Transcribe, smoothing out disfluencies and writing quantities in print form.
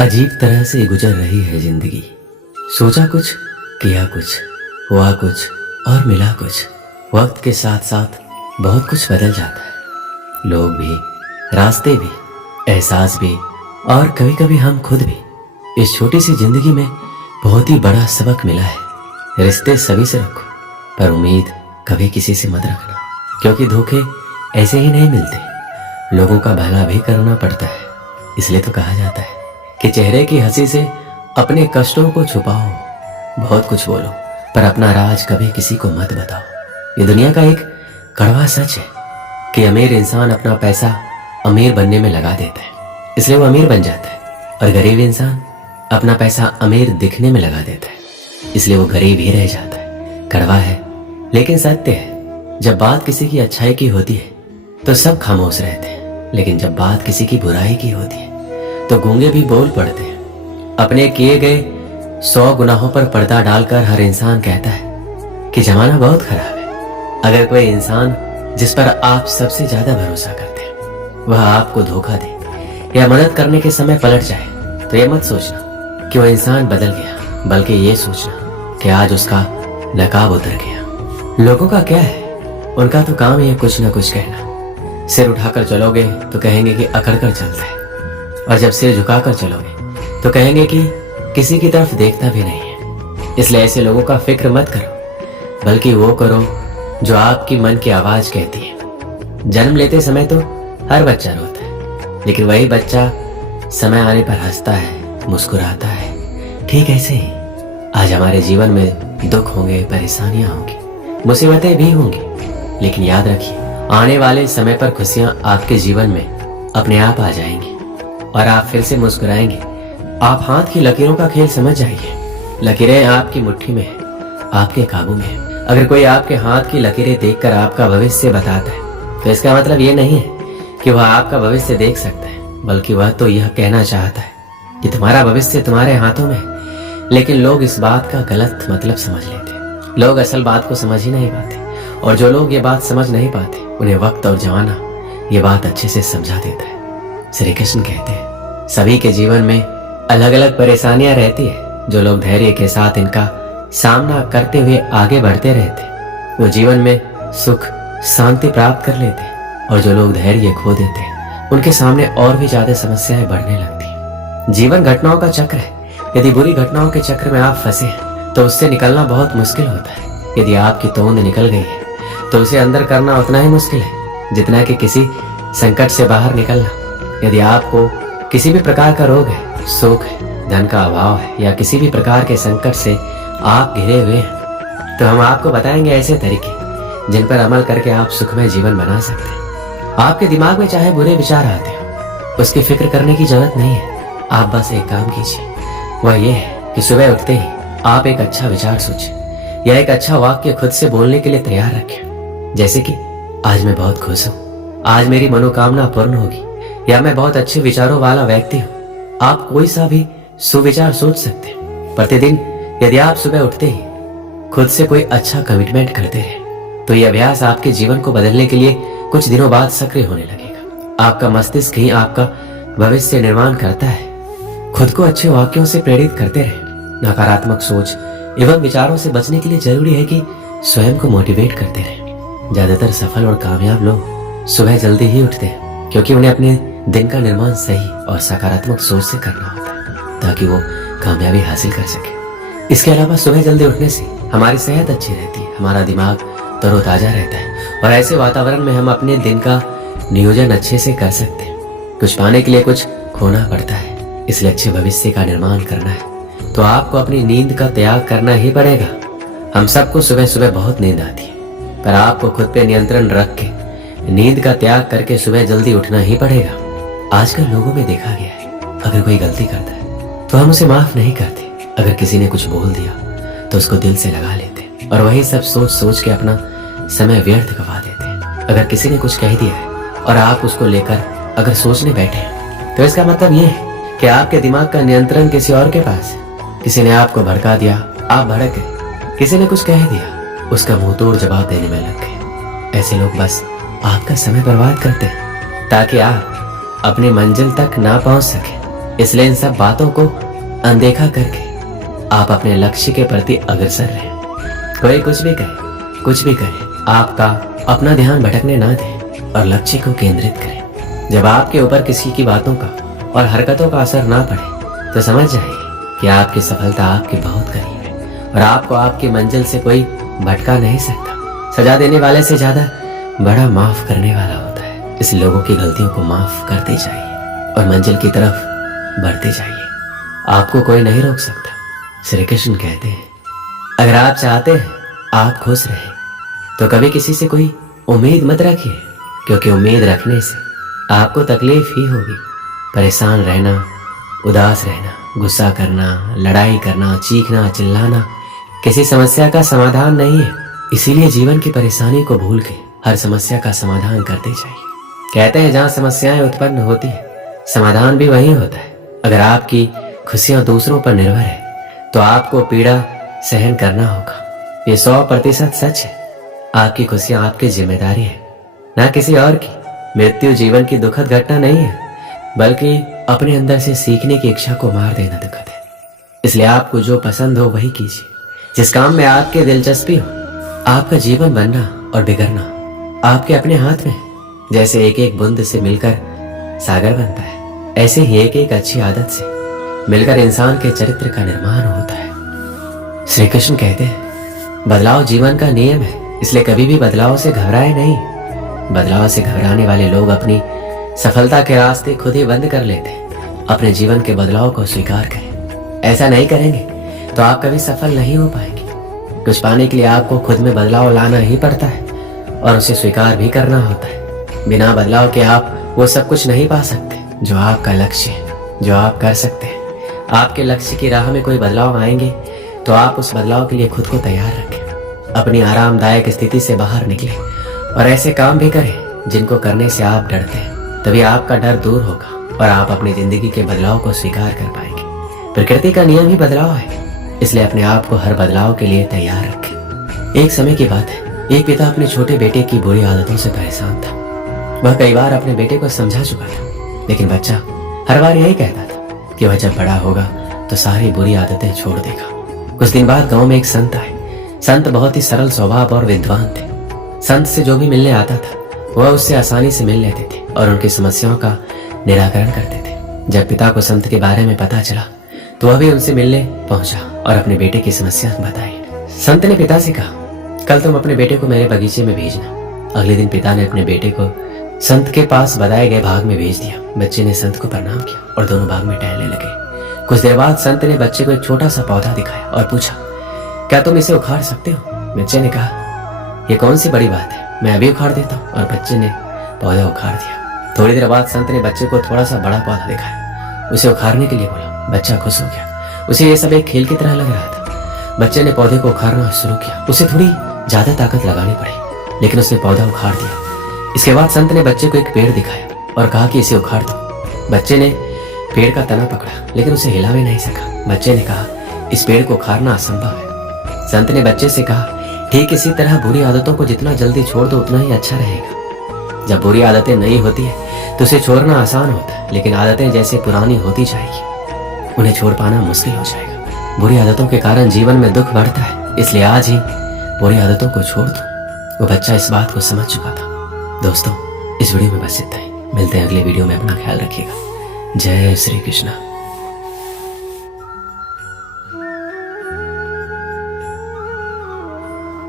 अजीब तरह से गुजर रही है जिंदगी। सोचा कुछ, किया कुछ, हुआ कुछ और मिला कुछ। वक्त के साथ साथ बहुत कुछ बदल जाता है। लोग भी, रास्ते भी, एहसास भी और कभी कभी हम खुद भी। इस छोटी सी जिंदगी में बहुत ही बड़ा सबक मिला है। रिश्ते सभी से रखो, पर उम्मीद कभी किसी से मत रखना, क्योंकि धोखे ऐसे ही नहीं मिलते। लोगों का भला भी करना पड़ता है। इसलिए तो कहा जाता है कि चेहरे की हंसी से अपने कष्टों को छुपाओ। बहुत कुछ बोलो, पर अपना राज कभी किसी को मत बताओ। ये दुनिया का एक कड़वा सच है कि अमीर इंसान अपना पैसा अमीर बनने में लगा देता है, इसलिए वो अमीर बन जाता है। और गरीब इंसान अपना पैसा अमीर दिखने में लगा देता है, इसलिए वो गरीब ही रह जाता है। कड़वा है लेकिन सत्य है। जब बात किसी की अच्छाई की होती है तो सब खामोश रहते हैं, लेकिन जब बात किसी की बुराई की होती है तो गूंगे भी बोल पड़ते हैं। अपने किए गए 100 गुनाहों पर पर्दा डालकर हर इंसान कहता है कि जमाना बहुत खराब है। अगर कोई इंसान जिस पर आप सबसे ज्यादा भरोसा करते हैं वह आपको धोखा दे या मदद करने के समय पलट जाए, तो ये मत सोचना कि वह इंसान बदल गया, बल्कि ये सोचना कि आज उसका नकाब उतर गया। लोगों का क्या है, उनका तो काम ही है कुछ न कुछ कहना। सिर उठाकर चलोगे तो कहेंगे कि अकड़ कर चलता है, और जब सिर झुकाकर चलोगे तो कहेंगे कि किसी की तरफ देखता भी नहीं है। इसलिए ऐसे लोगों का फिक्र मत करो, बल्कि वो करो जो आपकी मन की आवाज कहती है। जन्म लेते समय तो हर बच्चा रोता है, लेकिन वही बच्चा समय आने पर हंसता है, मुस्कुराता है। ठीक ऐसे ही आज हमारे जीवन में दुख होंगे, परेशानियां होंगी, मुसीबतें भी होंगी, लेकिन याद रखिए आने वाले समय पर खुशियां आपके जीवन में अपने आप आ जाएंगी और आप फिर से मुस्कुराएंगे। आप हाथ की लकीरों का खेल समझ जाइए। लकीरें आपकी मुट्ठी में है, आपके काबू में है। अगर कोई आपके हाथ की लकीरें देखकर आपका भविष्य बताता है तो इसका मतलब ये नहीं है कि वह आपका भविष्य देख सकता है, बल्कि वह तो यह कहना चाहता है कि तुम्हारा भविष्य तुम्हारे हाथों में है। लेकिन लोग इस बात का गलत मतलब समझ लेते हैं। लोग असल बात को समझ ही नहीं पाते, और जो लोग ये बात समझ नहीं पाते उन्हें वक्त और जमाना ये बात अच्छे से समझा देता है। श्री कृष्ण कहते हैं सभी के जीवन में अलग अलग परेशानियां रहती है। जो लोग धैर्य के साथ इनका सामना करते हुए आगे बढ़ते रहते हैं वो जीवन में सुख शांति प्राप्त कर लेते हैं, और जो लोग धैर्य खो देते हैं उनके सामने और भी ज्यादा समस्याएं बढ़ने लगती हैं। जीवन घटनाओं का चक्र है। यदि बुरी घटनाओं के चक्र में आप फंसे हैं तो उससे निकलना बहुत मुश्किल होता है। यदि आपकी तोंद निकल गई है तो उसे अंदर करना उतना ही मुश्किल है जितना कि किसी संकट से बाहर निकलना। यदि आपको किसी भी प्रकार का रोग है, शोक है, धन का अभाव है, या किसी भी प्रकार के संकट से आप घिरे हुए हैं, तो हम आपको बताएंगे ऐसे तरीके जिन पर अमल करके आप सुखमय जीवन बना सकते हैं। आपके दिमाग में चाहे बुरे विचार आते हो, उसकी फिक्र करने की जरूरत नहीं है। आप बस एक काम कीजिए, वह यह है कि सुबह उठते ही आप एक अच्छा विचार सोचें या एक अच्छा वाक्य खुद से बोलने के लिए तैयार रखें। जैसे कि आज मैं बहुत खुश हूँ, आज मेरी मनोकामना पूर्ण होगी, या मैं बहुत अच्छे विचारों वाला व्यक्ति हूँ। आप कोई सा भी सुविचार सोच सकते हैं। प्रतिदिन यदि आप सुबह उठते ही खुद से कोई अच्छा कमिटमेंट करते रहे तो यह अभ्यास आपके जीवन को बदलने के लिए कुछ दिनों बाद सक्रिय होने लगेगा। आपका मस्तिष्क ही आपका भविष्य निर्माण करता है। खुद को अच्छे वाक्यों से प्रेरित करते रहे। नकारात्मक सोच एवं विचारों से बचने के लिए जरूरी है कि स्वयं को मोटिवेट करते रहे। ज्यादातर सफल और कामयाब लोग सुबह जल्दी ही उठते हैं, क्योंकि उन्हें अपने दिन का निर्माण सही और सकारात्मक सोच से करना होता है, ताकि वो कामयाबी हासिल कर सके। इसके अलावा सुबह जल्दी उठने से हमारी सेहत अच्छी रहती है, हमारा दिमाग तरोताजा रहता है, और ऐसे वातावरण में हम अपने दिन का नियोजन अच्छे से कर सकते हैं। कुछ पाने के लिए कुछ खोना पड़ता है, इसलिए अच्छे भविष्य का निर्माण करना है तो आपको अपनी नींद का त्याग करना ही पड़ेगा। हम सबको सुबह सुबह बहुत नींद आती है, पर आपको खुद पे नियंत्रण रख के नींद का त्याग करके सुबह जल्दी उठना ही पड़ेगा। आजकल लोगों में देखा गया है, अगर कोई गलती करता है तो हम उसे माफ नहीं करते। अगर किसी ने कुछ बोल दिया तो उसको दिल से लगा लेते, और वही सब सोच सोच के अपना समय व्यर्थ गवा देते। अगर किसी ने कुछ कह दिया है और आप उसको लेकर अगर सोचने बैठे तो इसका मतलब ये है कि आपके दिमाग का नियंत्रण किसी और के पास है। किसी ने आपको भड़का दिया, आप भड़क गए। किसी ने कुछ कह दिया, उसका मुंह तोड़ जवाब देने में लग गए। ऐसे लोग बस आपका समय बर्बाद करते हैं ताकि आप अपनी मंजिल तक ना पहुंच सके। इसलिए इन सब बातों को अनदेखा करके आप अपने लक्ष्य के प्रति अग्रसर रहें। कोई कुछ भी कहे, कुछ भी करे, आपका अपना ध्यान भटकने ना दें और लक्ष्य को केंद्रित करें। जब आपके ऊपर किसी की बातों का और हरकतों का असर ना पड़े तो समझ जाइए कि आपकी सफलता आपके बहुत करीब है और आपको आपकी मंजिल से कोई भटका नहीं सकता। सजा देने वाले से ज्यादा बड़ा माफ करने वाला होता है। इस लोगों की गलतियों को माफ करते जाइए और मंजिल की तरफ बढ़ते जाइए। आपको कोई नहीं रोक सकता। श्री कृष्ण कहते हैं, अगर आप चाहते हैं आप खुश रहें तो कभी किसी से कोई उम्मीद मत रखिए, क्योंकि उम्मीद रखने से आपको तकलीफ ही होगी। परेशान रहना, उदास रहना, गुस्सा करना, लड़ाई करना, चीखना, चिल्लाना किसी समस्या का समाधान नहीं है। इसीलिए जीवन की परेशानी को भूल के हर समस्या का समाधान करते जाइए। कहते हैं जहाँ समस्याएं उत्पन्न होती है समाधान भी वहीं होता है। अगर आपकी खुशियां दूसरों पर निर्भर है तो आपको पीड़ा सहन करना होगा। ये 100% सच है। आपकी खुशियां आपकी जिम्मेदारी है, ना किसी और की। मृत्यु जीवन की दुखद घटना नहीं है, बल्कि अपने अंदर से सीखने की इच्छा को मार देना दुखद है। इसलिए आपको जो पसंद हो वही कीजिए, जिस काम में आपकी दिलचस्पी हो। आपका जीवन बनना और बिगड़ना आपके अपने हाथ में है। जैसे एक एक बूंद से मिलकर सागर बनता है, ऐसे ही एक एक अच्छी आदत से मिलकर इंसान के चरित्र का निर्माण होता है। श्री कृष्ण कहते हैं, बदलाव जीवन का नियम है, इसलिए कभी भी बदलाव से घबराए नहीं। बदलाव से घबराने वाले लोग अपनी सफलता के रास्ते खुद ही बंद कर लेते हैं। अपने जीवन के बदलाव को स्वीकार करें। ऐसा नहीं करेंगे तो आप कभी सफल नहीं हो पाएंगे। कुछ पाने के लिए आपको खुद में बदलाव लाना ही पड़ता है और उसे स्वीकार भी करना होता है। बिना बदलाव के आप वो सब कुछ नहीं पा सकते जो आपका लक्ष्य है, जो आप कर सकते हैं। आपके लक्ष्य की राह में कोई बदलाव आएंगे तो आप उस बदलाव के लिए खुद को तैयार रखें। अपनी आरामदायक स्थिति से बाहर निकलें और ऐसे काम भी करें जिनको करने से आप डरते हैं। तभी आपका डर दूर होगा और आप अपनी जिंदगी के बदलाव को स्वीकार कर पाएंगे। प्रकृति का नियम ही बदलाव है, इसलिए अपने आप को हर बदलाव के लिए तैयार रखें। एक समय की बात है, एक पिता अपने छोटे बेटे की बुरी आदतों से परेशान था। वह कई बार अपने बेटे को समझा चुका था, लेकिन बच्चा हर बार यही कहता था कि वह जब बड़ा होगा तो सारी बुरी आदतें छोड़ देगा। कुछ दिन बाद गांव में एक संत आए। संत बहुत ही सरल स्वभाव और विद्वान थे। संत से जो भी मिलने आता था वह उससे आसानी से मिल लेते थे और उनकी समस्याओं का निराकरण करते थे। जब पिता को संत के बारे में पता चला तो वह भी उनसे मिलने पहुंचा और अपने बेटे की समस्या बताई। संत ने पिता से कहा, कल तुम अपने बेटे को मेरे बगीचे में भेजना। अगले दिन पिता ने अपने बेटे को संत के पास बताए गए भाग में भेज दिया। बच्चे ने संत को प्रणाम किया और दोनों भाग में टहलने लगे। कुछ देर बाद संत ने बच्चे को एक छोटा सा पौधा दिखाया और पूछा, क्या तुम इसे उखाड़ सकते हो? बच्चे ने कहा, ये कौन सी बड़ी बात है, मैं अभी उखाड़ देता हूँ। और बच्चे ने पौधा उखाड़ दिया। थोड़ी देर बाद संत ने बच्चे को थोड़ा सा बड़ा पौधा दिखाया, उसे उखाड़ने के लिए बोला। बच्चा खुश हो गया, उसे ये सब एक खेल की तरह लग रहा था। बच्चे ने पौधे को उखाड़ना शुरू किया। उसे थोड़ी ज्यादा ताकत लगानी पड़ी, लेकिन उसने पौधा उखाड़ दिया। इसके बाद संत ने बच्चे को एक पेड़ दिखाया और कहा कि इसे उखाड़ दो। बच्चे ने पेड़ का तना पकड़ा, लेकिन उसे हिला भी नहीं सका। बच्चे ने कहा, इस पेड़ को उखाड़ना असंभव है। संत ने बच्चे से कहा, ठीक इसी तरह बुरी आदतों को जितना जल्दी छोड़ दो उतना ही अच्छा रहेगा। जब बुरी आदतें नई होती है तो उसे छोड़ना आसान होता है, लेकिन आदतें जैसे पुरानी होती जाएगी उन्हें छोड़ पाना मुश्किल हो जाएगा। बुरी आदतों के कारण जीवन में दुख बढ़ता है, इसलिए आज ही बुरी आदतों को छोड़ दो। वो बच्चा इस बात को समझ चुका था। दोस्तों, इस वीडियो में बस इतना ही। मिलते हैं अगले वीडियो में। अपना ख्याल रखिएगा। जय श्री कृष्ण।